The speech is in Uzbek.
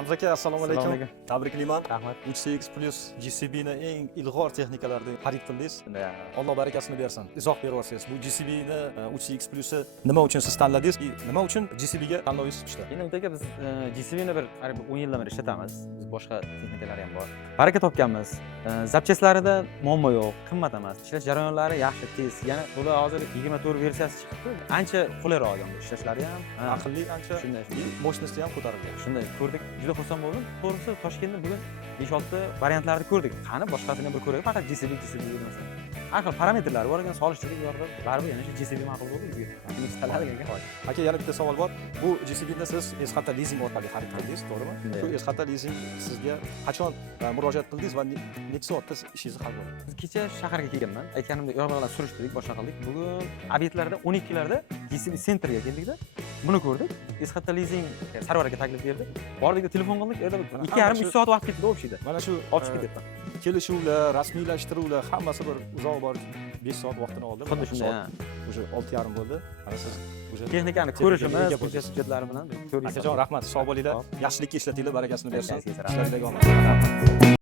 Hamza aka, assalomu alaykum. Assalomu alaykum. Tabriklayman. Rahmat. UCX Plus GCB ni eng ilg'or texnikalarni xarid qildingiz. Shunday. Alloh barakasini bersin. Izoh berib o'tsangiz, bu GCB ni UCX Plus'ni nima uchun siz tanladingiz? Nima uchun GCB ga tanlovingiz chiqdi? Endi aka biz GCB ni bir qariyb 10 yildan beri ishlatamiz. Biz boshqa texnikalar ham bor. Baraka topganmiz. Zapchastlarida muammo yo'q, qimmat emas. Ishlash jarayonlari yaxshi, tez. Yana bular hozir 24 versiyasi chiqibdi. Ancha qulayroq ekan bu ishlashlari ham. Aqlli ancha. Shunday. Mощности ham ko'tarilgan. Shunday ko'rdik. Juda xursand bo'ldim. To'g'risi Toshkentda bugun 5-6 variantlarni ko'rdik. Qani boshqasini ham bir ko'raylik. Faqat GCB bo'lmasa. Har xil parametrlari bor ekan, solishtirib yordi. Baribir yana shu GCB ma'qul bo'ldi bizga. Biz tanladik aka. Aka, yana bitta savol bor. Bu GCB ni siz Esxata leasing orqali xarid qildingiz, to'g'rimi? Shu Esxata leasing sizga qachon murojaat qildingiz va necha soatda ishingizni hal bo'ldi? Biz kecha shaharga kelganman. Aytganimdek yo'qlarni surishtirdik, boshqa qildik. Bugun obyektlarda 12larda GCB centerga keldikda. Buni ko'rdik. Esxata leasing Sarvar aka taklif berdi. Bordik, telefon qildik. Erda 2,5-3 soat vaqt ketdi o'shida. Mana shu Olib chiqib ketdim. kelishuvlar, rasmiylashtiruvlar hammasi bir uzoq bor 5 soat vaqtini oldi. Xuddi shunday. O'sha 6,5 bo'ldi. Mana siz o'sha Texnikani ko'rishimiz, hujjatlari bilan ko'rdik. Akajon, rahmat. Sog' bo'linglar. Yaxshilikka ishlatinglar, barakasini bersin. Rahmat. Ishlaringlarga omad.